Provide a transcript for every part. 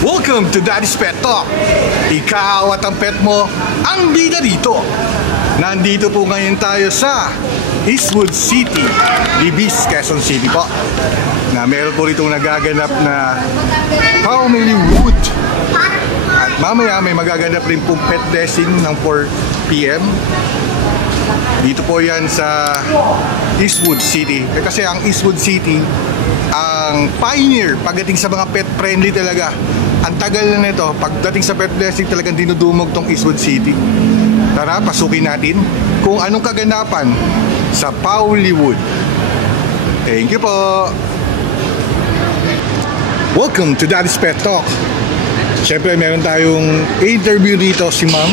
Welcome to Daddy's Pet Talk. Ikaw at ang pet mo ang bida dito. Nandito po ngayon tayo sa Eastwood City, Libis, Quezon City po. Na meron po rito nagaganap na Family Wood. At mamaya may magaganap rin pong pet dressing ng 4 PM. Dito po yan sa Eastwood City. Kasi ang Eastwood City ang pioneer pagdating sa mga pet friendly talaga. Ang tagal na nito, pagdating sa pet dressing talagang dinudumog tong Eastwood City. Tara, pasukin natin kung anong kaganapan sa Family Wood. Thank you po. Welcome to Daddy's Pet Talk. Siyempre meron tayong interview dito si Ma'am.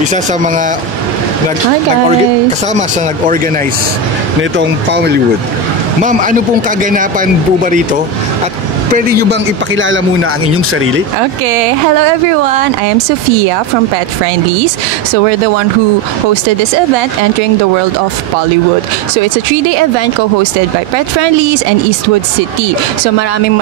Isa sa mga kasama sa nag-organize nitong Family Wood. Ma'am, ano pong kaganapan po ba rito? At pwede nyo bang ipakilala muna ang inyong sarili? Okay, hello everyone. I am Sophia from Pet Friendlies. So we're the one who hosted this event, Entering the World of Pollywood. So it's a 3-day event co-hosted by Pet Friendlies and Eastwood City. So maraming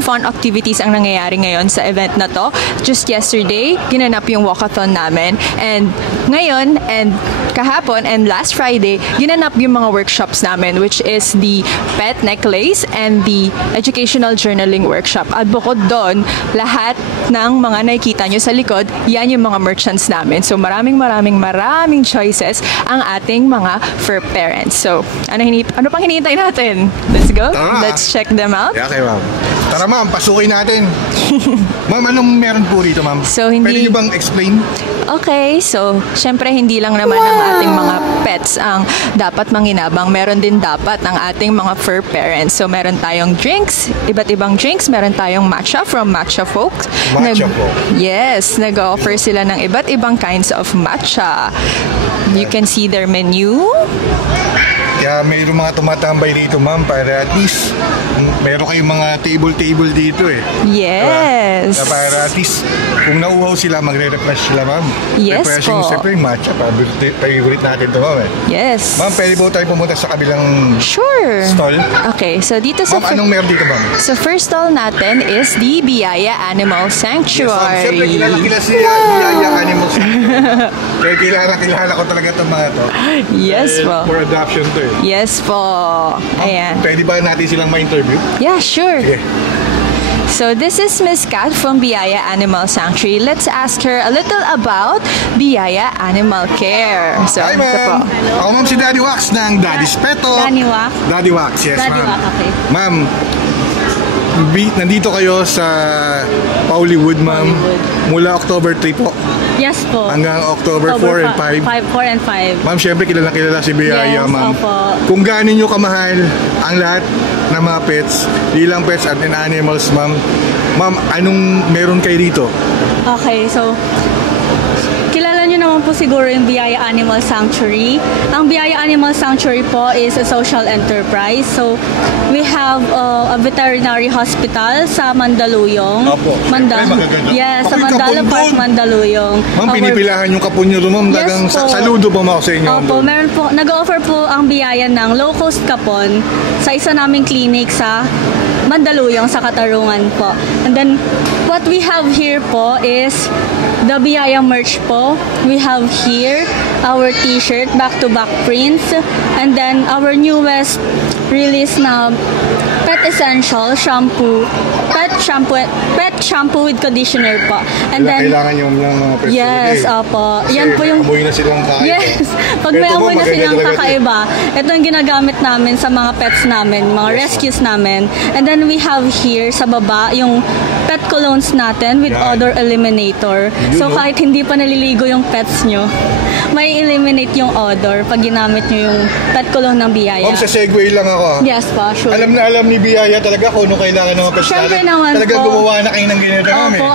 fun activities ang nangyayari ngayon sa event na to. Just yesterday, ginanap yung walkathon namin. And ngayon, and kahapon, and last Friday, ginanap yung mga workshops namin, which is the pet necklace and the educational journaling workshop. At bukod doon, lahat ng mga nakikita nyo sa likod, yan yung mga merchants namin. So maraming choices ang ating mga fur parents. So ano pang hinihintay natin? Let's go. Tara. Let's check them out. Yeah, okay, ma'am. Tara ma'am, pasukin natin. Ma'am, anong meron po rito, ma'am? So, pwede nyo bang explain? Okay, so syempre hindi lang naman ang ating mga pets ang dapat manginabang. Meron din dapat ang ating mga fur parents. So meron tayong drinks, iba't ibang drinks. Meron tayong matcha from Matcha Folks. Matcha po. Yes, nag-offer sila ng iba't ibang kinds of matcha. You can see their menu. Kaya mayroong mga tumatambay dito, ma'am, para at least meron kayong mga table dito eh. Yes. Diba? Para at least kung nauuhaw sila, magre-refresh sila, ma'am. Yes refreshing, po. Siyempre yung matcha, favorite natin ito, ma'am eh. Yes. Ma'am, pwede po tayo pumunta sa kabilang Sure. stall? Okay, so dito sa... Ma'am, anong meron dito, ma'am? So first stall natin is the Biyaya Animal Sanctuary. Yes, ma'am. Siyempre, kilala si Biyaya Animal Sanctuary. Kaya kilala ko talaga itong mga to. Yes po. For adoption to eh. Yes po. Ayan. Pwede ba natin silang ma-interview? Yeah, sure. Sige. So this is Miss Kat from Biyaya Animal Sanctuary. Let's ask her a little about Biyaya Animal Care. So, Hi, ito po. ma'am. Ako, ma'am, si Daddy Wax ng Daddy's Pet Talk. Daddy Wax? Daddy Wax, yes, Daddy ma'am. Wax, okay. Ma'am, nandito kayo sa Pollywood, ma'am. Mula October 3 po. Yes po. Hanggang October 4 and 5. 4 and 5. Ma'am, syempre kilala si Biyaya, Yes, ma'am. opo. Kung gaano nyo kamahal ang lahat ng mga pets, di lang pets at animals, ma'am. Ma'am, anong meron kayo dito? Okay, so kilala nyo naman po siguro yung Biyaya Animal Sanctuary. Ang Biyaya Animal Sanctuary po is a social enterprise. So, we have a veterinary hospital sa Mandaluyong. Opo. Magaganda. Yes, sa Ako'y Mandala kapon Park, doon. Mandaluyong. Ma'am, pinipilahan yung kapon nyo doon, ma'am. Yes Dagang po. saludo ba ako sa inyo? Opo, meron po, nag-offer po ang Biyaya ng low-cost kapon sa isa naming clinic sa Mandaluyong sa Katarungan po. And then, what we have here po is the Biyaya merch po. We have here our t-shirt, back-to-back prints. And then, our newest release na Pet Essential shampoo. Pet shampoo with conditioner po. And then, kailangan yung mga pets. yes, opo. Yan po yung... Amoy na silang kakaiba. Yes. Pag may Ito po, amoy na maganda silang talaga ito. kakaiba, ito yung ginagamit namin sa mga pets namin, mga Yes, rescues namin. And then we have here sa baba yung pet colognes natin with Yan. odor eliminator. Yun, So no? kahit hindi pa naliligo yung pets nyo, may eliminate yung odor pag ginamit nyo yung pet cologne ng Biyaya. Ma'am, sa segue lang ako. Yes pa, sure. Alam na alam ni Biyaya talaga kung ano kailangan ng mga pets Siyempre natin. naman Talaga po. gumawa na kayo ng ganito, ma'am eh. Opo,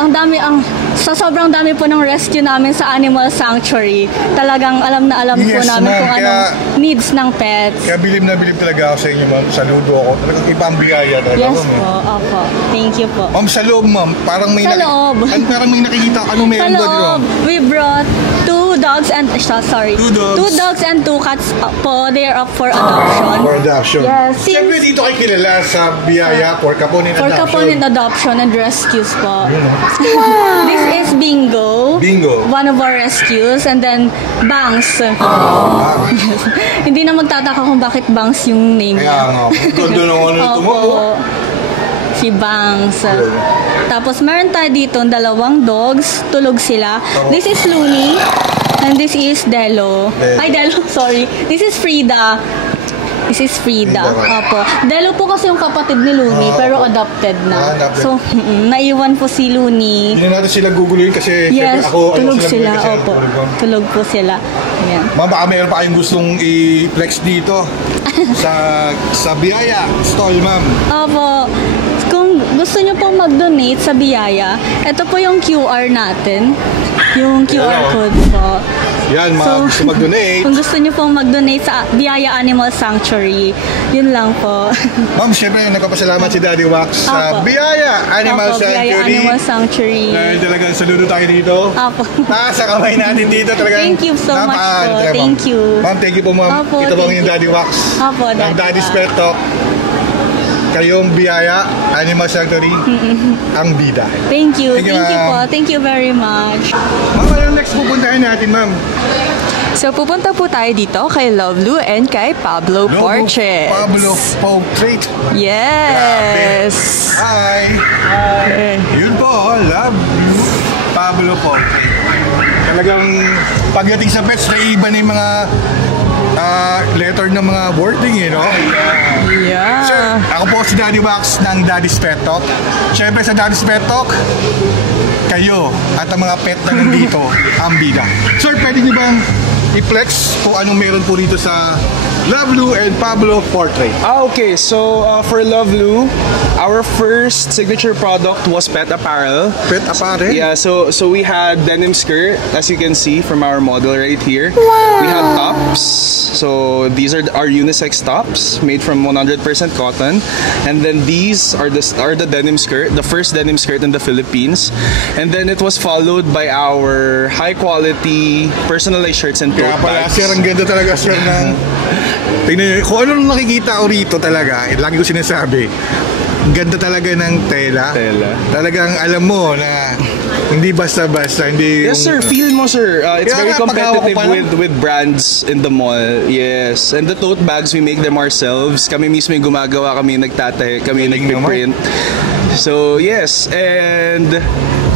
sa sobrang dami po ng rescue namin sa Animal Sanctuary, talagang alam na alam po Yes, namin ma'am. kung Kaya- anong needs ng pets. Kaya bilib na bilib talaga ako sa inyo, ma'am. Saludo ako. Talagang iba ang Biyaya talaga, Yes ma'am. eh. po, opo. Thank you po. Ma'am, sa loob, ma'am. Parang may Sa loob. Parang may nakikita. Anong Sa meron doon, ma'am? loob, we brought 2 dogs and sorry. Two dogs. And 2 cats po. They are up for adoption. For adoption. Yes. Siyempre dito kayo kilala sa Biyaya for Capone For Adoption. Capone Adoption and Rescues po. This is Bingo. Bingo. One of our rescues. And then Bangs. Hindi na magtataka kung bakit Bangs yung name Kaya niya. nga, ganda ng ano ito mo. Opo. Si Bangs. Tapos meron tayo dito 2 dogs. Tulog sila. This is Looney. And this is Delo. Ay, Delo, sorry. This is Frida. This is Frida. Opo. Delo po kasi yung kapatid ni Looney, pero adopted na. Adopted. So, naiwan po si Looney. Hindi na natin sila guguluhin kasi Yes, siyempre ako tulog ayaw sila. kasi Opo. Tulog po sila. Ayan. Ma'am, baka meron pa kayong gustong i-flex dito sa Biyaya stall, ma'am. Opo. Kung gusto nyo pong mag-donate sa Biyaya, ito po yung QR natin. Yung QR code po. Yan, ma'am. Gusto mag-donate. Kung gusto nyo pong mag-donate sa Biyaya Animal Sanctuary, yun lang po. Ma'am, siyempre nagpapasalamat si Daddy Wax sa Apo. Biyaya Animal Opo, Biyaya Sanctuary. Animal Sanctuary. Dahil talagang saludo tayo dito. Apo. Nasa kamay natin dito talagang. Thank you so much po. Ma'am. Thank you. Ma'am, thank you po, ma'am. Apo, Ito po thank yung you. Daddy Wax. Apo, ng Daddy Daddy's Wax. Pet Talk. Kayong Biyaya Animal Sanctuary. Ang bida. Thank you. Thank you, Thank you po. ma'am. Thank you very much. Ma'am, anong next pupuntahin natin, ma'am? So pupunta po tayo dito kay Love Lou and kay Pablo Portrait. Pablo Portrait. Yes. Hi. Yun po, love you, Pablo Portrait. Talagang pagdating sa pets, naiiba na yung mga letter ng mga wording, you know? Yeah. Sir, ako po si Daddy Wax ng Daddy's Pet Talk. Siyempre sa Daddy's Pet Talk, kayo at ang mga pet na nandito, ang bida. Sir, pwede niyo bang i-flex kung anong meron po dito sa Love Lou and Pablo Portrait? Okay. So for Love Lou, our first signature product was pet apparel. Pet apparel? Yeah, so we had denim skirt, as you can see from our model right here. We have tops. So these are our unisex tops made from 100% cotton, and then these are the denim skirt, the first denim skirt in the Philippines, and then it was followed by our high quality personalized shirts and Kaya tote pala, bags. sir, ang ganda talaga, sir, ng... Tingnan nyo, kung ano nakikita ko rito talaga, lagi ko sinasabi, ang ganda talaga ng tela. Tela. Talagang alam mo na hindi basta-basta, hindi Yes, sir. Feel mo, sir. It's Kaya very nga, pag-hawak ko competitive pa lang. with brands in the mall. Yes. And the tote bags, we make them ourselves. Kami mismo yung gumagawa, kami nagtatahe, kami Galing nagpiprint. So, yes. And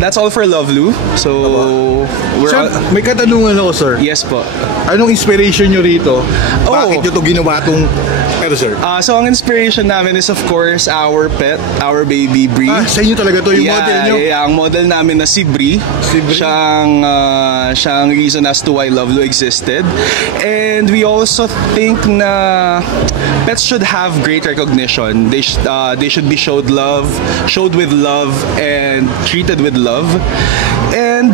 that's all for Love Lou. So, we're Sir, all... may katanungan ako, sir. Yes po. Anong inspiration nyo rito? Bakit nyo to ginawa tong... Pero, sir, So, ang inspiration namin is, of course, our pet, our baby Brie. sa inyo talaga to yung model nyo? Yeah, ang model namin na si Brie. Si Brie. Siyang reason as to why Love Lou existed. And we also think na pets should have great recognition. They should be showed with love, and treated with love. And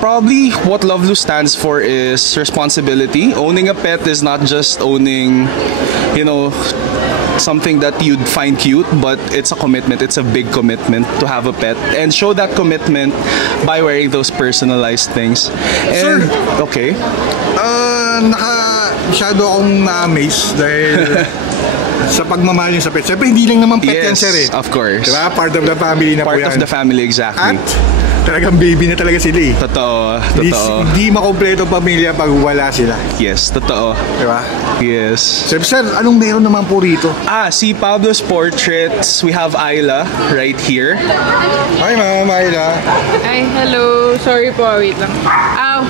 probably what Love Lou stands for is responsibility. Owning a pet is not just owning, something that you'd find cute, but it's a commitment. It's a big commitment to have a pet, and show that commitment by wearing those personalized things. And, okay. Masyado akong na-amaze dahil sa pagmamahal nyo sa pet. Siyempre, hindi lang naman pet yan, Yes, sir, eh. of course. Diba? Part of the family na po Part yan. of the family, exactly. At talagang baby na talaga sila, eh. Totoo. Hindi makompleto pamilya pag wala sila. Yes, totoo. Diba? Yes. Sir, anong meron naman po rito? Si Pablo's Portraits, we have Ayla right here. Hi, Ma'am Ayla. Ay, hello. Sorry po, wait lang.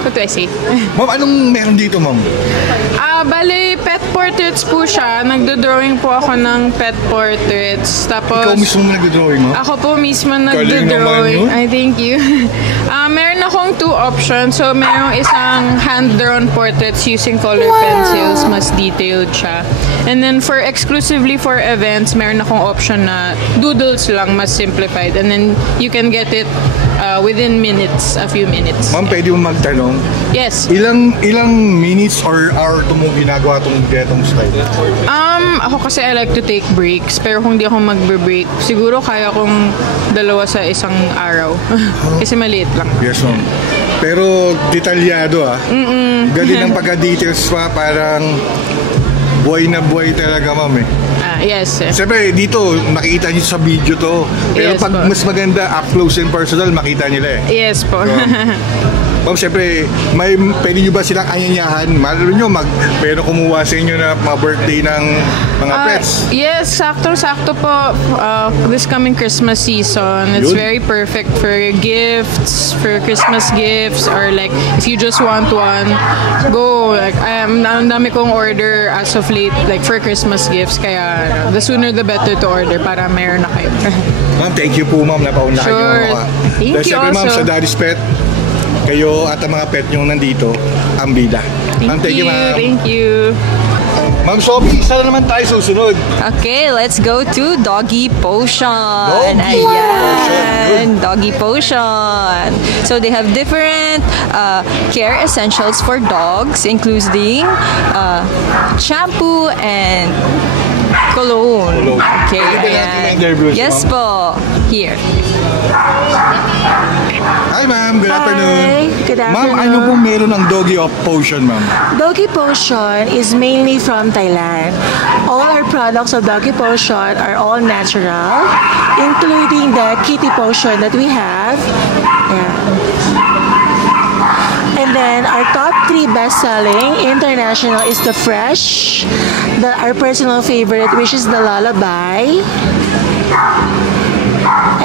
What do I say? Ma'am, anong meron dito, ma'am? Bale, pet portraits po siya. Nagdo-drawing po ako ng pet portraits. Tapos, Ikaw mismo nagdo-drawing mo? ako po mismo Galing naman yun. nagdo-drawing. I thank you. Meron akong 2 options. So, merong isang hand-drawn portraits using color pencils. Mas detailed siya. And then, exclusively for events, meron akong option na doodles lang, mas simplified. And then, you can get it within minutes, a few minutes. Ma'am, pwede mo magtanong? Yes. Ilang minutes or hour ito mo ginagawa itong detong style? Ako kasi I like to take breaks, pero kung di ako magbe-break, siguro kaya kong 2 sa isang araw. Kasi maliit lang. Yes, ma'am. Pero detalyado Galing ng pagka-details pa, parang buhay na buhay talaga, ma'am eh. Yes. Siyempre, dito, makikita nyo sa video to. Pero Yes pag po. mas maganda, up close and personal, makita nila eh. Yes po. Ma'am, siyempre, pwede nyo ba silang anyanyahan? Malalo nyo, pero kumuha sa inyo na mga birthday ng mga pets. Yes, sakto-sakto po. This coming Christmas season, it's Yun. very perfect for gifts, for Christmas gifts, or like if you just want one, go. Like ang dami kong order as of late, like for Christmas gifts. Kaya the sooner the better to order para meron na kayo. Ma'am, thank you po, ma'am. Napaunlakan Sure. nyo ako. Thank Dahil you siyempre, ma'am, also. sa Daddy's Pet, kayo at ang mga pet nyo nandito, ang bida. Ma'am, thank you, ma'am. Thank you. Ma'am Sophie, isa na naman tayo susunod. Okay, let's go to Doggy Potion. Doggy Potion. Doggy Potion. So they have different care essentials for dogs, including shampoo and cologne. Okay, Pwede ba natin ayan. ma-interview si Yes ma'am? po. Here. Hi, ma'am. Good afternoon. Good Ma'am, afternoon. ano pong meron ng Doggy Potion, ma'am? Doggy Potion is mainly from Thailand. All our products of Doggy Potion are all natural, including the Kitty Potion that we have. And then our top 3 best-selling international is the Fresh, our personal favorite, which is the Lullaby,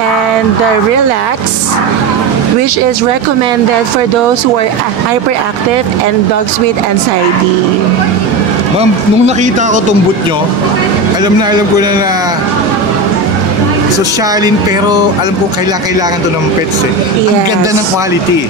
and the Relax, which is recommended for those who are hyperactive and dogs with anxiety. Ma'am, nung nakita ko tong boot nyo, alam ko na sosyalin, pero alam ko kailangan to ng pets eh. Ang Yes. ganda ng quality.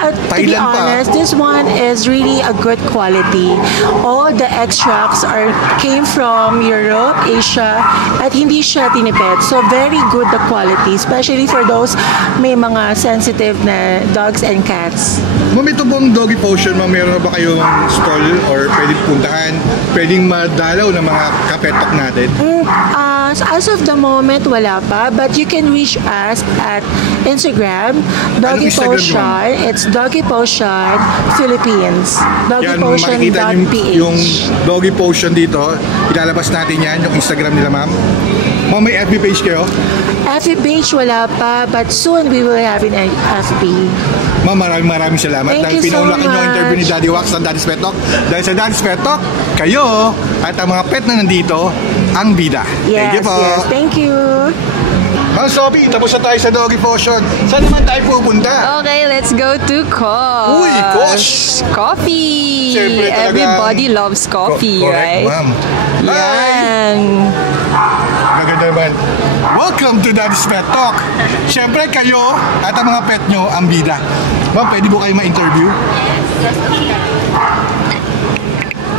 To be Thailand pa. honest, this one is really a good quality. All the extracts came from Europe, Asia, at hindi siya tinipid. So very good the quality, especially for those may mga sensitive na dogs and cats. Ma'am, ito pong Doggy Potion, ma'am, meron na ba kayong stall or pwedeng puntahan, pwedeng madalaw ng mga kapetok natin? As of the moment, wala pa. But you can reach us at Instagram, Doggy Instagram Potion. It's Doggy Potion Philippines. Yan, makikita DoggyPotion.ph. yung Doggy Potion dito. Ilalabas natin yan, yung Instagram nila, ma'am. Ma'am, may FB page kayo? FB page wala pa, but soon we will have an FB. Ma'am, maraming salamat. Thank Dahil you so pinaulakan yung interview ni much. Daddy Wax ng Daddy's Pet Talk. Dahil sa Daddy's Pet Talk, kayo at ang mga pet na nandito, ang bida. Thank you po. Yes, thank you. Ma'am Sophie, tapos na tayo sa Doggy Potion. Saan naman tayo pupunta? Okay, let's go to Kosh. Uy, Kosh! Coffee. Siyempre talaga. Everybody loves coffee, Correct, right? ma'am. Hi! Yan. Maganda naman. Welcome to Daddy's Pet Talk. Siyempre kayo at ang mga pet nyo ang bida. Ma'am, pwede po kayo ma-interview?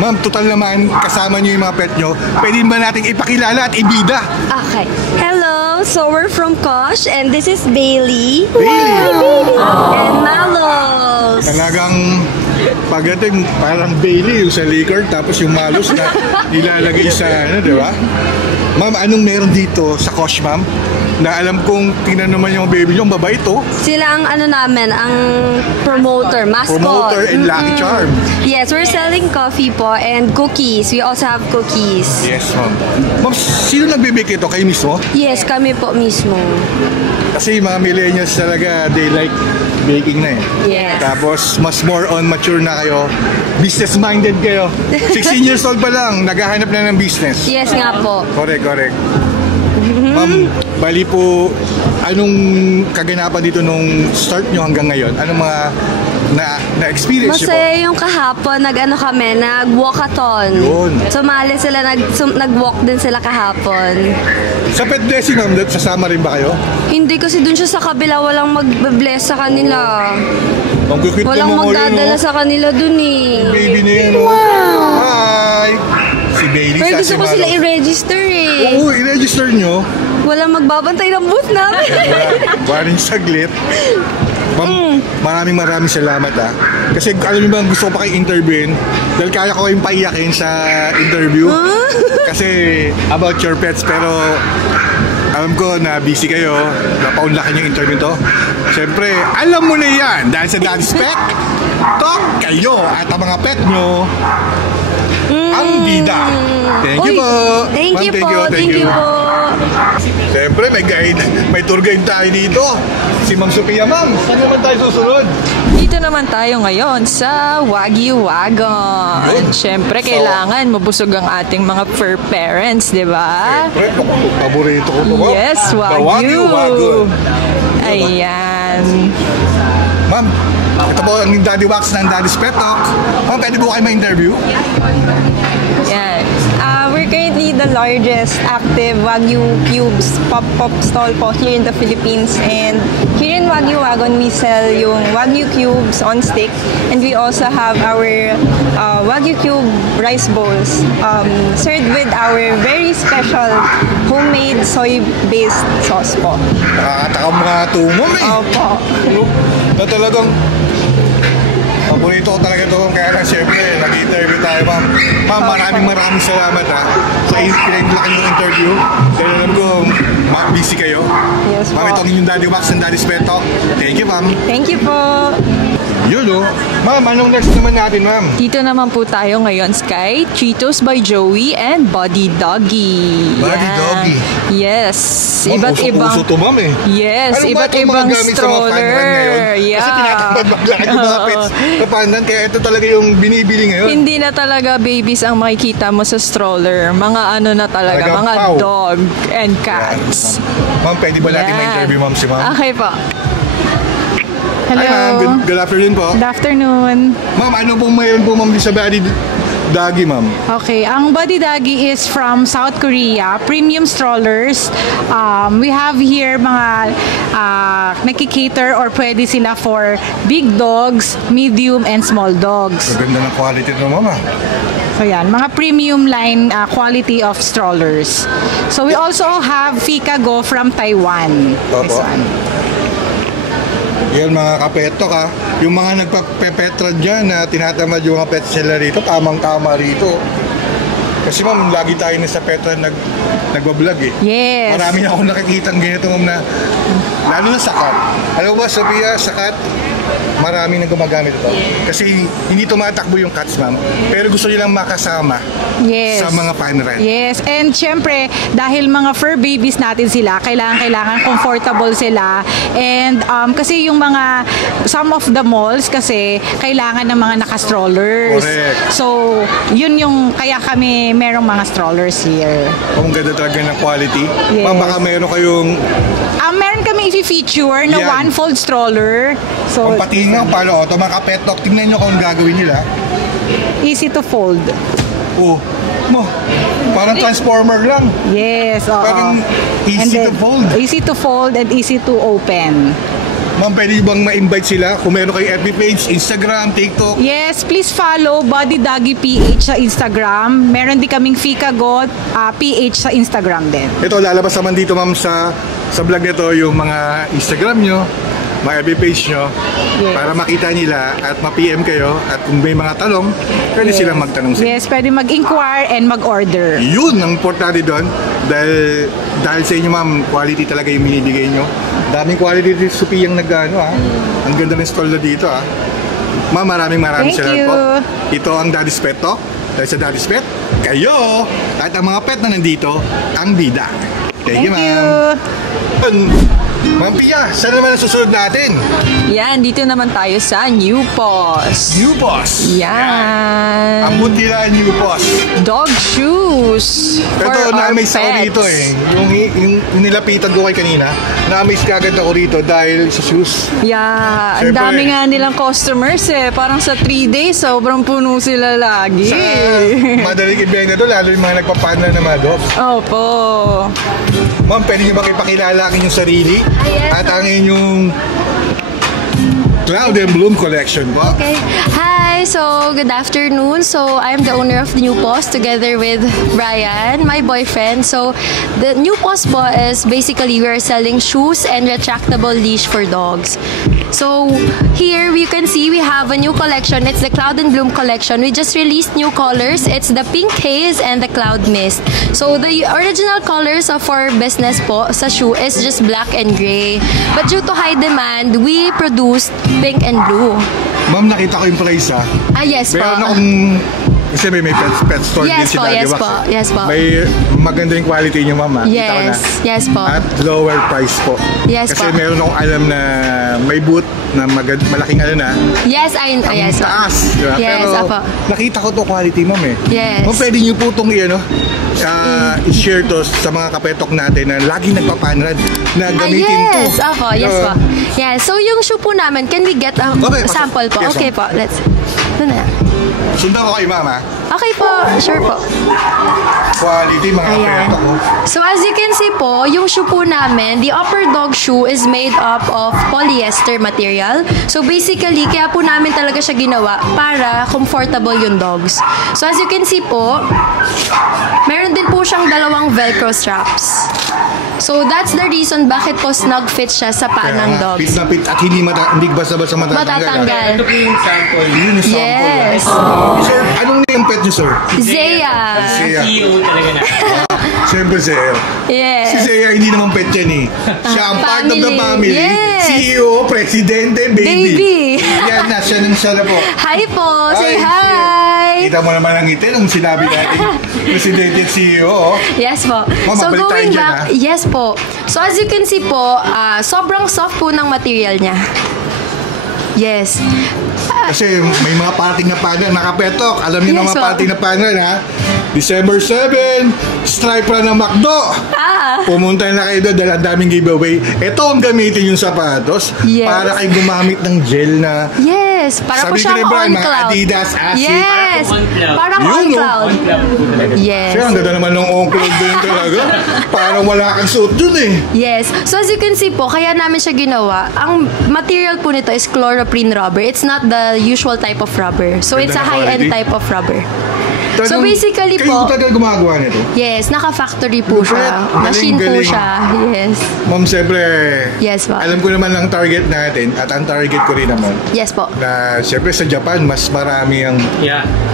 Ma'am, total naman, kasama nyo yung mga pet nyo. Pwede ba nating ipakilala at ibida? Okay. Hello, so we're from Kosh and this is Bailey. Bailey! And Malos. Talagang pagdating parang Bailey yung sa liquor, tapos yung Malos na nilalagay sa di ba? Ma'am, anong meron dito sa Kosh, ma'am? Na alam kong tingnan naman yung baby nyo, babae ito. Sila ang namin, ang promoter, mascot. Promoter and Lucky Charm. Yes, we're selling coffee po and cookies. We also have cookies. Yes, ma'am. Ma'am, sino nagbibake ito? Kayo mismo? Yes, kami po mismo. Kasi mga millennials talaga, they like baking na eh. Yes. Tapos, mas more on mature na kayo. Business-minded kayo. 16 years old pa lang, naghahanap na ng business. Yes nga po. Correct. Ma'am, bali po, anong kaganapan dito nung start nyo hanggang ngayon? Anong mga na-experience nyo po? Masaya yung kahapon, nag-walkathon. Yun. Sumali sila, nag-walk din sila kahapon. Sa pet dressing, ma'am, sasama rin ba kayo? Hindi kasi dun siya sa kabila, walang mag-bless sa kanila. Ang cute Walang mo, magdadala sa kanila dun eh. baby na yun. Wow! Hi! Si Bailey Pero sa gusto ko sila i-register eh. Oo, i-register nyo. Walang magbabantay ng booth namin. Waring saglit. Ma'am, maraming salamat ah. Kasi alam niyo ba, gusto ko pa kayo interviewin dahil kaya ko kayong paiyakin sa interview. Kasi about your pets, pero alam ko na busy kayo. Napaunlakan yung interview to. Siyempre, alam mo na yan. Dahil sa Daddy Spec, talk kayo at ang mga pet nyo ang bida. Thank you po. Thank Ma'am, you po. Thank you po. Siyempre, may tour guide tayo dito. Si Ma'am Sophia. Ma'am, saan naman tayo susunod? Dito naman tayo ngayon sa Wagyu Wagon. Siyempre, kailangan mabusog ang ating mga fur parents, di ba? Siyempre, paborito ko po. Yes, The Wagyu. Wagon. Ayan. Ma'am, ito po ang Daddy Wax ng Daddy's Pet Talk. Ma'am, pwede po kayo ma-interview? Yan. We're currently the largest active Wagyu Cubes pop-up stall po here in the Philippines. And here in Wagyu Wagon, we sell yung Wagyu Cubes on stick. And we also have our Wagyu Cube rice bowls served with our very special homemade soy-based sauce po. Nakakatakam mga tumo, eh. Opo. Na talagang paborito ko talaga ito. Kaya lang siyempre, nag-interview tayo, ma'am. Ma'am, maraming salamat ha. Sa pinag-laki ng interview. Dahil alam ko, busy kayo. Yes po. Ma'am, ito ang inyong Daddy Wax and Daddy's Pet Talk. Thank you, ma'am. Thank you po. Yun, oh. Ma'am, anong next naman natin, ma'am? Dito naman po tayo ngayon, Sky. Cheetos by Joey and Body Doggy. Body Yan. Doggy. Yes. Ma'am, Iba't ibang... uso to, ma'am, eh. Yes, Ano ba iba't itong mga ibang gamit sa mga fan run ngayon? stroller. Kasi Yeah. tinatamad maglakad yung mga pets sa pandan. Kaya ito talaga yung binibili ngayon. Hindi na talaga babies ang makikita mo sa stroller. Mga ano na talaga, Talagang mga pau. dog and cats. Ma'am, pwede ba natin Yan. ma-interview, ma'am, si ma'am? Okay po. Hi, ma'am. Good afternoon po. Good afternoon. Ma'am, ano pong mayroon po, ma'am, sa Body Doggy, ma'am? Okay, ang Body Doggy is from South Korea, premium strollers. We have here mga nakikater or pwede sila for big dogs, medium, and small dogs. Maganda ng quality ito, ma'am. So yan, mga premium line quality of strollers. So we also have Fika Go from Taiwan. This Opo. one. Yan mga kapeto ka. Yung mga nagpapepetra dyan na tinatamad yung mga pets sila rito, tamang-tama rito. Kasi ma'am, lagi tayo na sa Petra nagbablog eh. Yes. Marami na akong nakikita ng ganito, ma'am, na lalo na sa cat. Alam mo ba, Sophia, sa cat, marami nang gumagamit ito. Kasi hindi tumatakbo yung cats, ma'am. Pero gusto nilang makasama Yes. sa mga fan run. Yes, and syempre, dahil mga fur babies natin sila, kailangan comfortable sila. And kasi yung mga, some of the malls kasi, kailangan ng mga naka-strollers. Correct. So, yun yung, kaya kami merong mga strollers here. Ang ganda talaga ng quality. Yes. Ma'am, baka meron kayong Meron kami i-feature na Yan. one-fold stroller. So, pati nga, paano, ito mga kapet talk, tingnan nyo kung gagawin nila. easy to fold. Oh, mo, parang transformer lang. Yes, oo. Parang easy And then, to fold. Easy to fold and easy to open. Ma'am, pwede bang ma-invite sila kung meron kayo FB page, Instagram, TikTok? Yes, please follow Body Doggy PH sa Instagram. Meron din kaming Fika Go PH sa Instagram din. Ito, lalabas naman dito, ma'am, sa vlog nito yung mga Instagram nyo, mga FB page nyo, Yes. para makita nila at ma-PM kayo at kung may mga tanong, pwede silang magtanong sa inyo. Yes, pwede mag-inquire and mag-order. Yun ang importante doon dahil sa inyo, ma'am, quality talaga yung binibigay nyo. Daming quality dito, Sophia, yung nag-ano, ha. Ang ganda ng stall na dito, ha. Ma'am, maraming Thank salamat you. po. Ito ang Daddy's Pet Talk. Dahil sa Daddy's Pet, kayo at ang mga pet na nandito, ang bida. Thank you, ma'am. Ma'am Pia, saan naman ang susunod natin? Yan, dito naman tayo sa New Paws. New Boss. Yan. Ang Mutila New Boss. Dog shoes for Ito, our na-amaze ako pets. rito eh. Yung nilapitan ko kay kanina, na-amaze kagad ako rito dahil sa shoes. Yeah, ang Siyempre. dami nga nilang customers eh. Parang sa 3 days, sobrang puno sila lagi. Sa madaling ibenta to, lalo yung mga nagpapanda na mga dogs. Opo. Ma'am, pwede niyo ba ipakilala ang inyong sarili? At ang inyong Cloud and Bloom collection po. Okay. Hi, so good afternoon. So I'm the owner of the New Post together with Brian, my boyfriend. So the New Post po is basically we're selling shoes and retractable leash for dogs. So here you can see we have a new collection. It's the Cloud and Bloom collection. We just released new colors. It's the Pink Haze and the Cloud Mist. So the original colors of our business po sa shoe is just black and gray. But due to high demand, we produced pink and blue. Ma'am, nakita ko yung price ha. Yes po. Meron akong, kasi may pet store din si Daddy Wax. Yes po. May maganda yung quality niyo, ma'am. Yes po. At lower price po. Yes kasi po. meron akong alam na may boot na malaking na. Yes, yes po. Taas. Diba? Yes, pero apo. nakita ko to quality, ma'am eh. Yes. Ma'am, pwede niyo po itong i-share to sa mga kapetok natin na lagi nagpapanrad na gamitin to. Yes, apo. Yes po. Yeah, so yung shoe po namin, can we get a sample po? Yes, okay po, let's. Doon na. Sundan ko kay mama. Okay po, sure po. Quality, mga kapetok. So as you can see po, yung shoe po namin, the upper dog shoe is made up of polyester material. So basically, kaya po namin talaga siya ginawa para comfortable yung dogs. So as you can see po, meron din po siyang dalawang velcro straps. So that's the reason bakit po snug fit siya sa paa ng dogs. Fit na fit at hindi basta-basta matatanggal. Ito po yung sample. Yun yung sample. Yes. Sir, anong name pet niyo, sir? Zea. CEO talaga na. Siyempre, Zea. Yes. Si Zea, hindi naman pet yan eh. Siya ang part of the family. Yes. CEO, presidente, baby. Yan na, siya na po. Hi po. Say Hi. hi. Kita mo naman ang ngiti nung sinabi natin. Presidente at CEO. Yes po. Mama, So balik tayo going dyan, back, yes po. So as you can see po, sobrang soft po ng material niya. Yes. Kasi may mga parting na panel, nakapetok. Alam niyo Yes, na mga po. parting na panel, ha? December 7, stripe run ng McDo. Pumunta na kayo doon dahil ang daming giveaway. Ito ang gamitin yung sapatos para kayo gumamit ng gel na yes, para po sabi ko siyang rin, Brian, on mga cloud. Adidas, Asics. Yes, parang Yun, on no? cloud. Yes. Siya, ang ganda naman ng on cloud din talaga. Parang wala kang suot dun eh. Yes. So as you can see po, kaya namin siya ginawa. Ang material po nito is chloroprene rubber. It's not the usual type of rubber. So it's a Ganda na high-end quality. type of rubber. Talagang, So basically kayo po, tagal gumagawa nito? yes, naka-factory po siya. Galing, Machine po galing. siya. Yes. Ma'am, siyempre, Yes po. alam ko naman ang target natin at ang target ko rin naman Yes po. na siyempre sa Japan, mas marami ang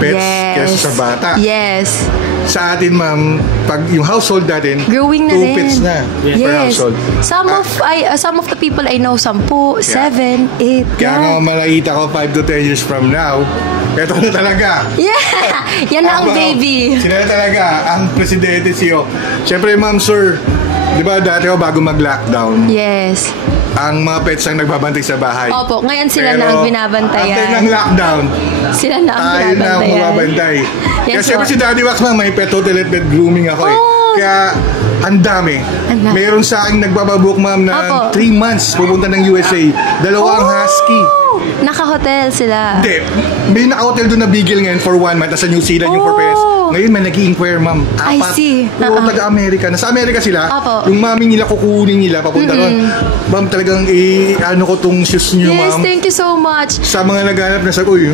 pets kaysa sa bata. Yes. Sa atin, ma'am, pag yung household natin, Growing na 2 rin. pets na per Yes. household. Some of the people I know, 10, 7, 8. Kaya nga malakita ko 5 to 10 years from now, eto na talaga. Yeah! Yan na ang baby. Sila na talaga, ang presidente CEO. Siyempre, ma'am, sir, di ba dati bago mag-lockdown, Yes. ang mga pets ang nagbabantay sa bahay. Opo, ngayon sila Pero na ang binabantayan. after ng lockdown, Sila na ang tayo na ang binabantayan. bumabantay. Yes, Kaya siyempre po. si Daddy Wax, ma'am, may pet hotel at pet grooming ako eh. Oh. Kaya ang dami. Meron sa akin nagbababook, ma'am, na Opo. 3 months pupunta ng USA. Dalawang husky. Naka-hotel sila. Hindi. May naka-hotel doon na bigil ngayon for 1 month. Nasa New Zealand yung for pets. Ngayon may nag-i-inquire, ma'am. I see. Puro taga-Amerika. Nasa Amerika sila. Opo. Yung mami nila kukunin nila papunta ron. Ma'am, talagang ano ko tong shoes nyo, Yes, ma'am. thank you so much. Sa mga naghanap na sabi, uy,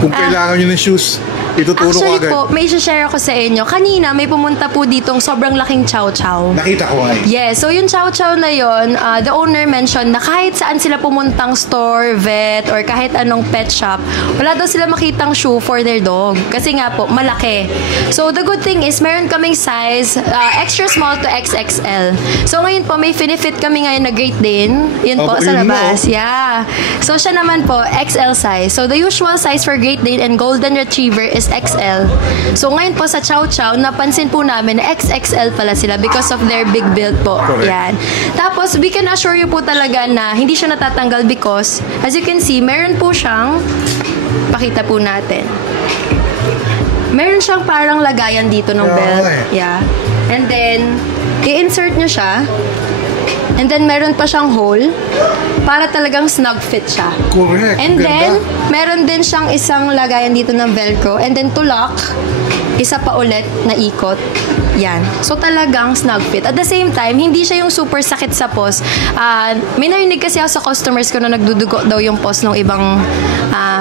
kung kailangan nyo ng shoes, ituturo ko Actually agad. po, may share ako sa inyo. Kanina, may pumunta po ditong sobrang laking chow-chow. Nakita ko nga eh. Yes, so yung chow-chow na yon, the owner mentioned na kahit saan sila pumuntang store, vet, or kahit anong pet shop, wala daw sila makitang shoe for their dog. Kasi nga po, malaki. So the good thing is, meron kaming size, extra small to XXL. So ngayon po, may finifit kami ngayon na Great Dane. Yun po, Opo, sa yun labas. mo. Yeah. So siya naman po, XL size. So the usual size for Great Dane and Golden Retriever is XL. So ngayon po sa Chow Chow, napansin po namin na XXL pala sila because of their big build po. Correct. Yan. Tapos, we can assure you po talaga na hindi siya natatanggal because, as you can see, meron po siyang, pakita po natin. Meron siyang parang lagayan dito ng belt. Okay. Yeah. And then, i-insert nyo siya. And then meron pa siyang hole para talagang snug fit siya. Correct. And Ganda. then, meron din siyang isang lagayan dito ng Velcro. And then to lock, isa pa ulit na ikot. Yan. So talagang snug fit. At the same time, hindi siya yung super sakit sa pos. May narinig kasi ako sa customers ko na nagdudugo daw yung pos ng ibang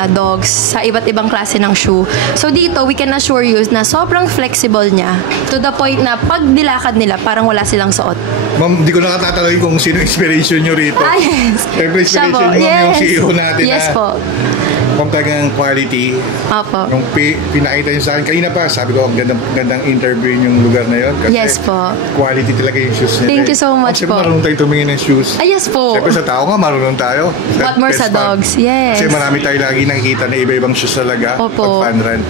dogs sa iba't ibang klase ng shoe. So dito, we can assure you na sobrang flexible niya to the point na pag nilakad nila, parang wala silang suot. Ma'am, di ko nakatatanungin kung sino inspiration nyo rito. Yes. Siyempre, inspiration mo yung CEO natin Yes po. kung talagang quality. Opo. Yung pinakita nyo sa akin. Kanina pa, sabi ko, gandang interview yung lugar na yun. Kasi Yes po. quality talaga yung shoes nila. Thank you so much Siyempre, po. marunong tayo tumingin ng shoes. Yes po. Siyempre, sa tao nga, marunong tayo. What more sa Best fan. dogs? Yes. Kasi marami tayo lagi nakikita na iba-ibang shoes talaga. Opo. Pag fan run.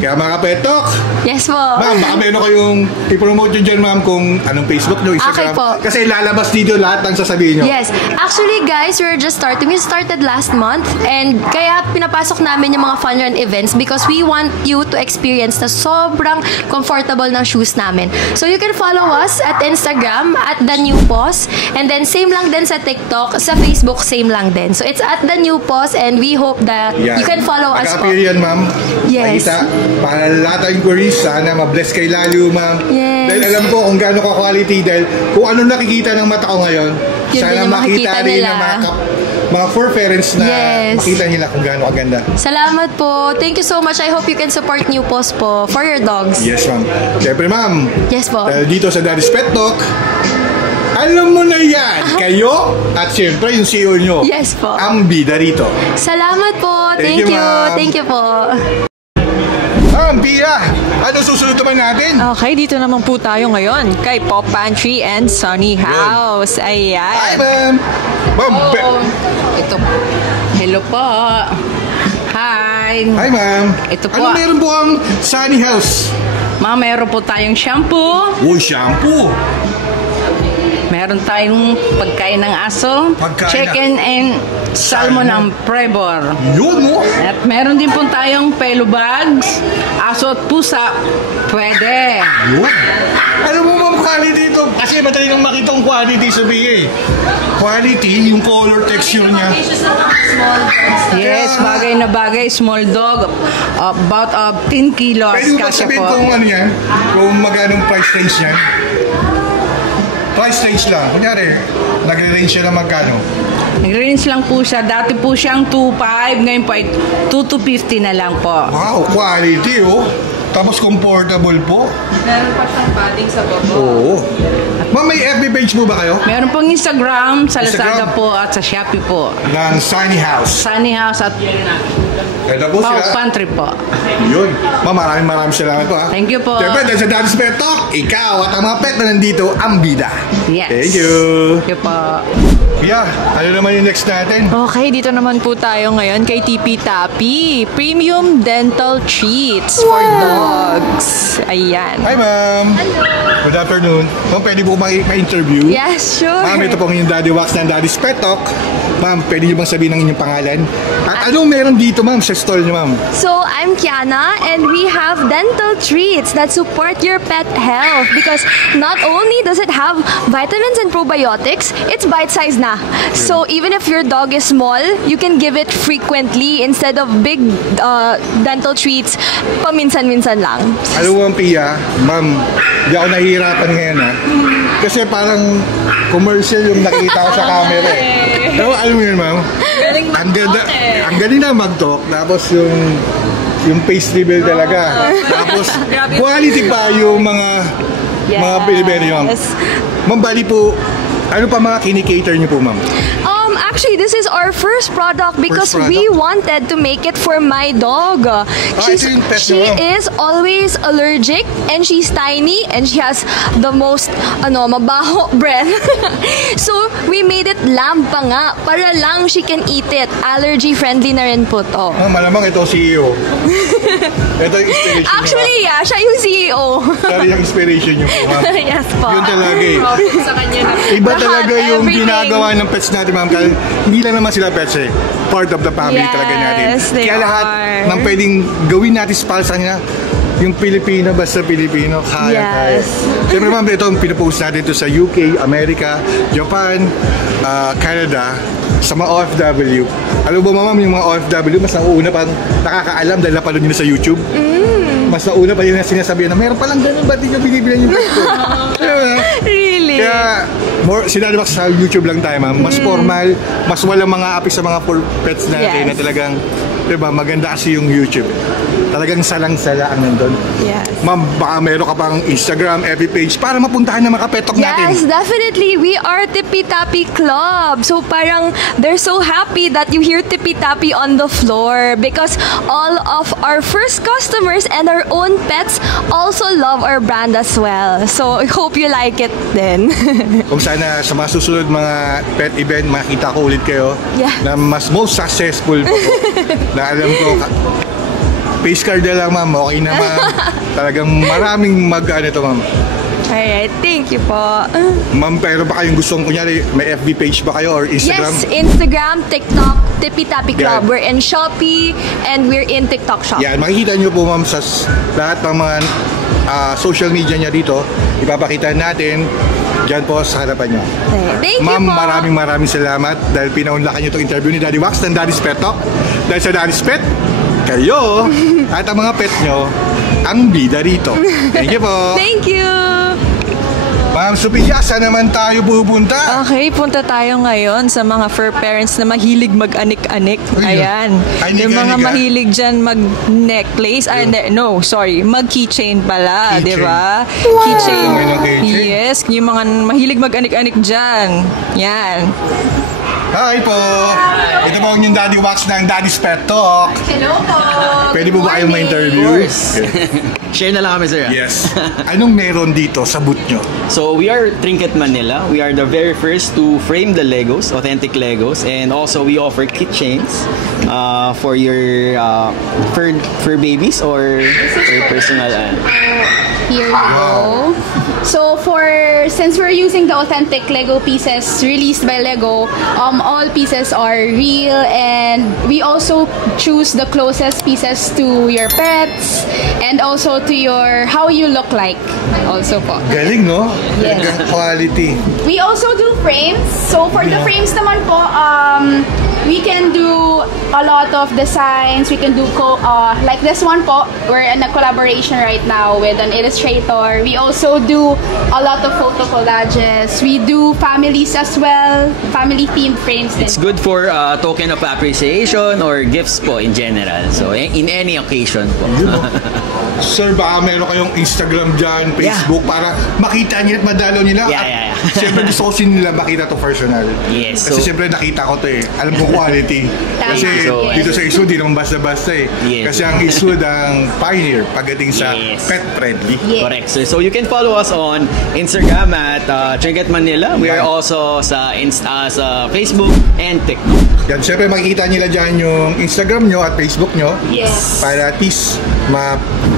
Kaya mga petok, Yes po. ma'am, baka meron kayong i-promote nyo dyan, ma'am, kung anong Facebook nyo, Instagram. Okay po. Kasi lalabas dito lahat ng sasabihin nyo. Yes. Actually, guys, we're just starting. We started last month. And kaya pinapasok namin yung mga fun run events because we want you to experience na sobrang comfortable ng shoes namin. So you can follow us at Instagram at The New Pos. And then same lang din sa TikTok. Sa Facebook, same lang din. So it's at The New Pos and we hope that Yan. you can follow us po. Mag-appear yan, ma'am. Yes. Nakita, para lahat ng inquiries, sana ma-bless kay lalo, ma'am. Yes. Dahil alam ko kung gaano ka-quality, dahil kung ano nakikita ng mata ko ngayon, Yun sana din yung makita makikita rin nila. ng mga fur parents na Yes. makita nila kung gaano kaganda. Salamat po. Thank you so much. I hope you can support New Pos po for your dogs. Yes, ma'am. Siyempre, ma'am, Yes po. dito sa Daddy's Pet Talk, alam mo na yan, kayo at siyempre yung CEO nyo. Yes po. Ang bida rito. Salamat po. Thank Thank you, you. ma'am. Thank you po. Ma'am, Pia, ano susunod naman natin? Okay, dito naman po tayo ngayon kay Pop Pantry and Sunny House. Hi, Ayan. ma'am. Ma'am, Ito. Hello po. Hi. Hi, ma'am. Ito po. Ano meron po ang Sunny House? Ma'am, meron po tayong shampoo. Uy, shampoo. Meron tayong pagkain ng aso. Pagkain Chicken and salmon ng Prebor. Yun, no? At meron din po tayong pelo bags. Aso at pusa. Pwede. Yun. Ano mo, ma'am, quality ito? Kasi madali nang makita ang quality sa BA. Quality, yung color texture niya. Yes, bagay na bagay. Small dog. About 10 kilos. Pwede mo ba Kasya sabihin po. kung ano yan? Kung magkano price range niyan? Price range lang. Kunyari, nagre-range siya na magkano? Nag-range lang po siya. Dati po siyang 2.5. Ngayon po ay 2 na lang po. Wow, quality, oh. Tapos comfortable po. Meron pa siyang padding sa baba. Oo. Ma'am, may FB page po ba kayo? Meron pong Instagram, sa Lazada Instagram? po at sa Shopee po. Ng Sunny House. Sunny House at Ito po Pau sila. Pantry po. Yun. Ma'am, maraming salamat po, ha. Thank you po. Siyempre, dahil sa Daddy's Pet Talk, ikaw at ang mga pet na nandito, ang bida. Yes. Thank you. Thank you po. Yeah, ano naman yung next natin? Okay, dito naman po tayo ngayon kay Tipi Tapi. Premium Dental Treats for Dogs. Ayan. Hi, ma'am. Good afternoon. Ma'am, pwede po ma-interview? Yes, sure. Ma'am, ito pong yung Daddy Wax ng Daddy's Pet Talk. Ma'am, pwede niyo bang sabihin ng inyong pangalan? At anong meron dito, ma'am, sa stall niyo, ma'am? So, I'm Kiana and we have dental treats that support your pet health because not only does it have vitamins and probiotics, it's bite-sized na. So, even if your dog is small, you can give it frequently instead of big dental treats paminsan-minsan lang. Alam mo, ma'am Pia, ma'am, di ako nahihirapan ngayon, ha? Kasi parang commercial yung nakita ko sa camera, eh. Pero alam mo yun, ma'am? Ang ganda, ang galing na mag-talk, tapos yung face reveal talaga. Tapos, quality pa yung mga pinibili, ma'am. Ma'am, bali po, ano pa mga kinikater niyo po, ma'am? Actually, this is our first product because First product? we wanted to make it for my dog. ito yung pet She niyo. is always allergic and she's tiny and she has the most mabaho breath. So, we made it lamb pa nga para lang she can eat it. Allergy friendly na rin po to. Ma'am, malamang ito CEO. Ito yung inspiration Actually, yeah, siya yung CEO. Siya yung inspiration niyo po, ma'am. Yes po. Yun talaga eh. Sa kanya na. Iba Lahat, talaga yung everything. ginagawa ng pets natin, ma'am. Kasi hindi lang naman sila pets eh. Part of the family Yes, talaga natin. they Kaya lahat are. ng pwedeng gawin natin para sa kanila, yung Pilipino, basta Pilipino, kaya. Yes. Siyempre ma'am, ito ang pinapost natin ito sa UK, America, Japan, Canada, sa mga OFW. Alam mo ba ma'am, yung mga OFW, mas nauuna pang nakakaalam dahil napanood nila sa YouTube. Mas nauna pa yung sinasabihan na meron palang ganun, ba't di nyo binibilan yung pet ko? Really? Kaya, sinali ba sa YouTube lang tayo ma'am, mas formal, mas walang mga apis sa mga pets natin na talagang, diba, maganda kasi yung YouTube. Talagang salang-sala ang nandun. Yes. Ma'am, baka meron ka pang Instagram, FB page para mapuntahan ng mga petok natin. Yes, definitely. We are Tippy Tappy Club. So parang they're so happy that you hear Tippy Tappy on the floor because all of our first customers and our own pets also love our brand as well. So I hope you like it then. Kung sana sa mga susunod mga pet event, makita ko ulit kayo na mas most successful po na alam ko. Face card na lang ma'am, okay na ma'am. Talagang maraming mag-ano ito ma'am. Alright, thank you po. Ma'am, pero ba kayong gustong, kunyari, may FB page ba kayo or Instagram? Yes, Instagram, TikTok, Tippy Tappy Club. Yan. We're in Shopee and we're in TikTok Shop. Yan, makikita nyo po ma'am sa lahat ng mga social media niya dito. Ipapakita natin dyan po sa harapan nyo. Thank you Ma'am, po. maraming salamat dahil pinaunlakan nyo itong interview ni Daddy Wax ng Daddy's Pet Talk. Dahil sa Daddy's Pet, kayo at ang mga pet nyo ang bida rito. Thank you po. Thank you. Ma'am Sophia, saan naman tayo pupunta? Okay, punta tayo ngayon sa mga fur parents na mahilig mag-anik-anik. Ayan. Yung mga mahilig dyan mag-necklace. Mag-keychain pala, di ba? Keychain. Yes, yung mga mahilig mag-anik-anik dyan. Yan. Hi po! Ito po yung Daddy Wax ng Daddy's Pet Talk. Hello po! Pwede po ba kayong ma-interview? Share na lang kami, sir. Yes. Anong meron dito sa booth nyo? So, we are Trinket Manila. We are the very first to frame the Legos, authentic Legos. And also, we offer keychains for your fur babies or for personal. Here you go. So since we're using the authentic Lego pieces released by Lego, all pieces are real, and we also choose the closest pieces to your pets and also to your how you look like. Also po. Galing, no? Yes. Quality. We also do frames. So for the frames naman po, we can do a lot of designs. We can do like this one po. We're in a collaboration right now with an illustrator. We also do a lot of photo collages. We do families as well, family themed frames. It's good for token of appreciation or gifts po in general. So in any occasion po. Sir, baka meron kayong Instagram dyan, Facebook, para makita nila at madalo nila. Siyempre gusto ko nila makita to personal. Yes. Kasi siyempre nakita ko to eh. Alam ko quality. Kasi dito sa Eastwood, di naman basta-basta eh. Kasi ang Eastwood ang pioneer pagdating sa pet friendly. Correct. So you can follow us on Instagram at Trinket Manila. We are also sa Facebook and TikTok. Yan, siyempre makikita nila dyan yung Instagram nyo at Facebook nyo. Yes. Para at least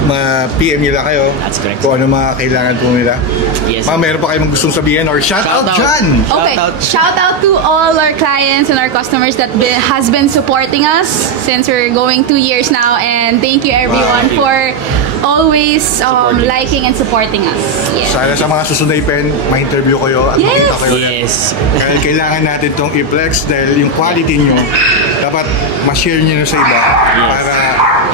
ma-PM nila kayo. That's correct. Kung ano mga kailangan po nila. Yes. Ma'am, meron pa kayong gustong sabihin or shout out dyan? Okay, shout out to all our clients and our customers that has been supporting us since we're going 2 years now, and thank you everyone for always liking and supporting us. Yes. Sana sa mga susunod pen, ma-interview kayo at makita kayo. Yes. Dahil kailangan natin itong i-flex dahil yung quality nyo dapat ma-share nyo sa iba para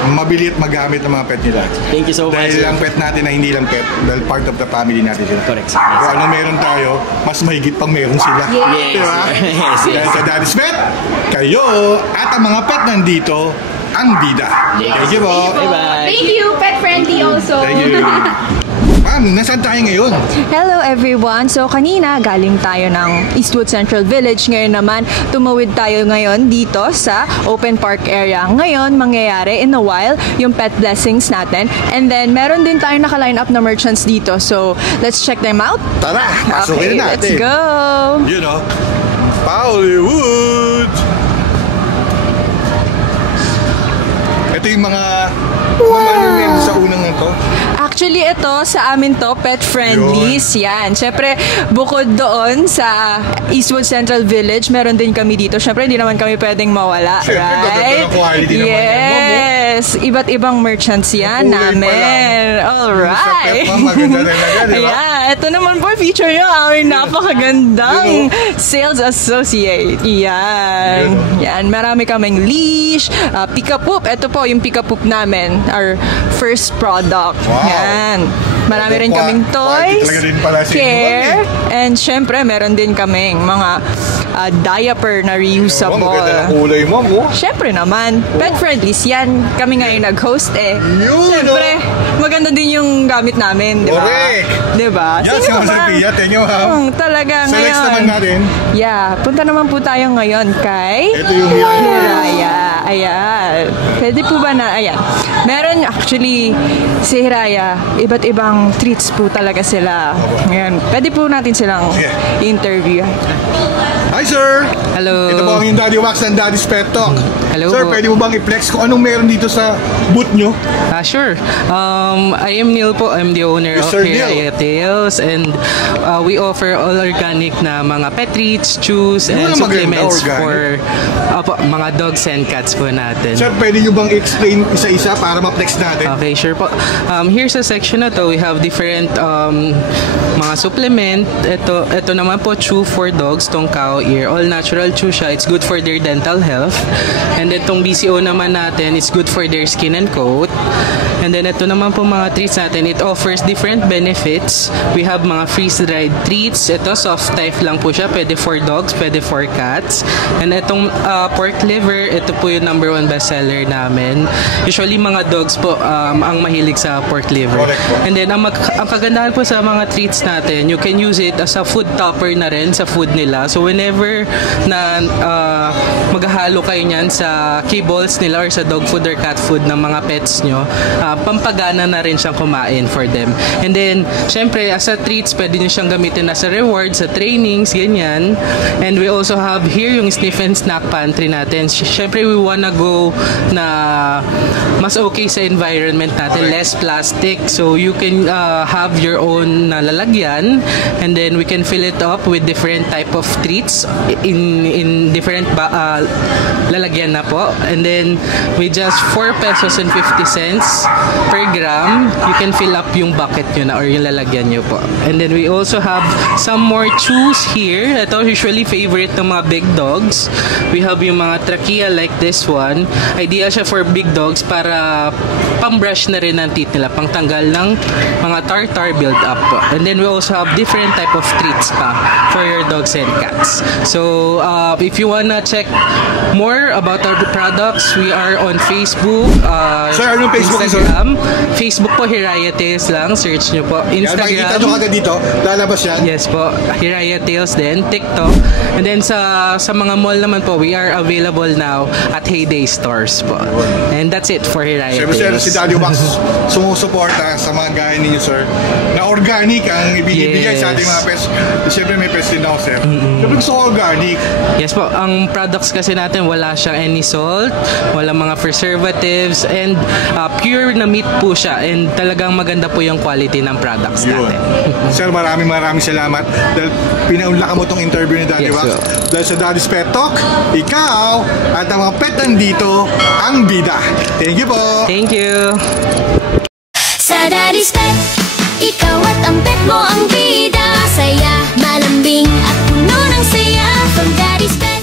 mabili at magamit ng mga pet nila. Thank you so much. Dahil ang pet natin ay hindi lang pet, dahil part of the family natin sila. Correct. Kung ano meron tayo, mas mahigit pang meron sila. Yes. Diba? Yes. Dahil sa Daddy's Pet, kayo at ang mga pet nandito, ang bida. Thank you po. Bye-bye. Thank you, pet friendly also. Thank you. Ma'am, nasaan tayo ngayon? Hello everyone! So kanina galing tayo ng Eastwood Central Village. Ngayon naman, tumawid tayo ngayon dito sa Open Park area. Ngayon, mangyayari in a while yung pet blessings natin. And then, meron din tayong naka-line up na merchants dito. So, let's check them out. Tara, pasukin natin. Let's go! You know, Hollywood! Ito yung mga sa unang ito. Actually, ito sa amin to, Pet Friendlies. Yan. Siyempre, bukod doon sa Eastwood Central Village, meron din kami dito. Siyempre, hindi naman kami pwedeng mawala. Siyempre, right? Quality naman yes. Iba't ibang merchants yan namin. Alright. Ayan. Ito naman po, feature nyo aming napakagandang sales associate. Yan. Yan. Marami kaming leash, Pick-a-Poop. Ito po yung Pick-a-Poop namin. Our first product. Yan. Marami rin kaming toys, care, and syempre meron din kaming mga diaper na reusable. Maganda na kulay mo. Syempre naman, pet friendlies yan. Kami ngayon nag-host eh. Syempre, maganda din yung gamit namin, di ba? Correct! Di ba? Yes, yung Sophia, tenyo ha. Talaga Select ngayon. naman natin. Yeah, punta naman po tayo ngayon kay ito yung Hiraya. Ayan. Pwede po ba na, ayan. Meron actually si Hiraya, iba't ibang treats po talaga sila. Ayan. Pwede po natin silang interview. Hi sir! Hello! Ito po ang yung Daddy Wax and Daddy's Pet Talk. Hello sir, po. pwede mo bang i-flex kung anong meron dito sa booth nyo? Sure. I am Neil po. I'm the owner of Hiraya Tales, and we offer all organic na mga pet treats, chews, and supplements for mga dogs and cats po natin. Sir, pwede nyo bang i-explain isa-isa para ma-flex natin? Okay, sure po. Here's a section na to. We have different mga supplement. Ito naman po, chew for dogs, tong cow ear. All natural chew siya. It's good for their dental health. And itong BCO naman natin, it's good for their skin and coat. And then ito naman po mga treats natin, it offers different benefits. We have mga freeze-dried treats. Ito soft type lang po siya. Pwede for dogs, pwede for cats. And itong pork liver, ito po yung #1 bestseller namin. Usually mga dogs po ang mahilig sa pork liver. And then ang kagandahan po sa mga treats natin, you can use it as a food topper na rin sa food nila. So whenever na maghahalo kayo niyan sa kibbles nila or sa dog food or cat food ng mga pets nyo, pampagana na rin siyang kumain for them. And then, syempre, as a treats, pwede nyo siyang gamitin as a reward sa trainings, ganyan. And we also have here yung sniff and snack pantry natin. Syempre, we wanna go na mas okay sa environment natin, less plastic. So, you can have your own lalagyan, and then we can fill it up with different type of treats in different lalagyan na po. And then, with just 4 pesos and 50 cents per gram, you can fill up yung bucket nyo na or yung lalagyan nyo po. And then we also have some more chews here. Ito usually favorite ng mga big dogs. We have yung mga trachea like this one. Idea siya for big dogs para pang-brush na rin ang teeth nila, pang-tanggal ng mga tartar build up po. And then we also have different type of treats pa for your dogs and cats. So if you wanna check more about our products, we are on Facebook, Sir, anong Facebook, Instagram. Facebook po, Hiraya Tales lang. Search nyo po. Instagram. Makikita nyo kagad dito. Lalabas yan. Yes po. Hiraya Tales din. TikTok. And then sa mga mall naman po, we are available now at Heyday Stores po. And that's it for Hiraya Siyempre, Tales. si Daddy Wax sumusuporta sa mga gaya ninyo, sir, na organic ang ibinibigay sa ating mga pets. Siyempre, may pets din ako, sir. Siyempre, gusto ko organic. Yes po. Ang products kasi natin, wala siyang any salt, wala mga preservatives, and pure na meat po siya, and talagang maganda po yung quality ng products natin. Sir, maraming salamat dahil pinaunlakan mo tong interview ni Daddy Wax. Dahil sa Daddy's Pet Talk, ikaw at ang mga pet nandito ang bida. Thank you po. Thank you. Sa Daddy's Pet, ikaw at ang pet mo ang bida. Saya, malambing at puno ng saya. From Daddy's Pet.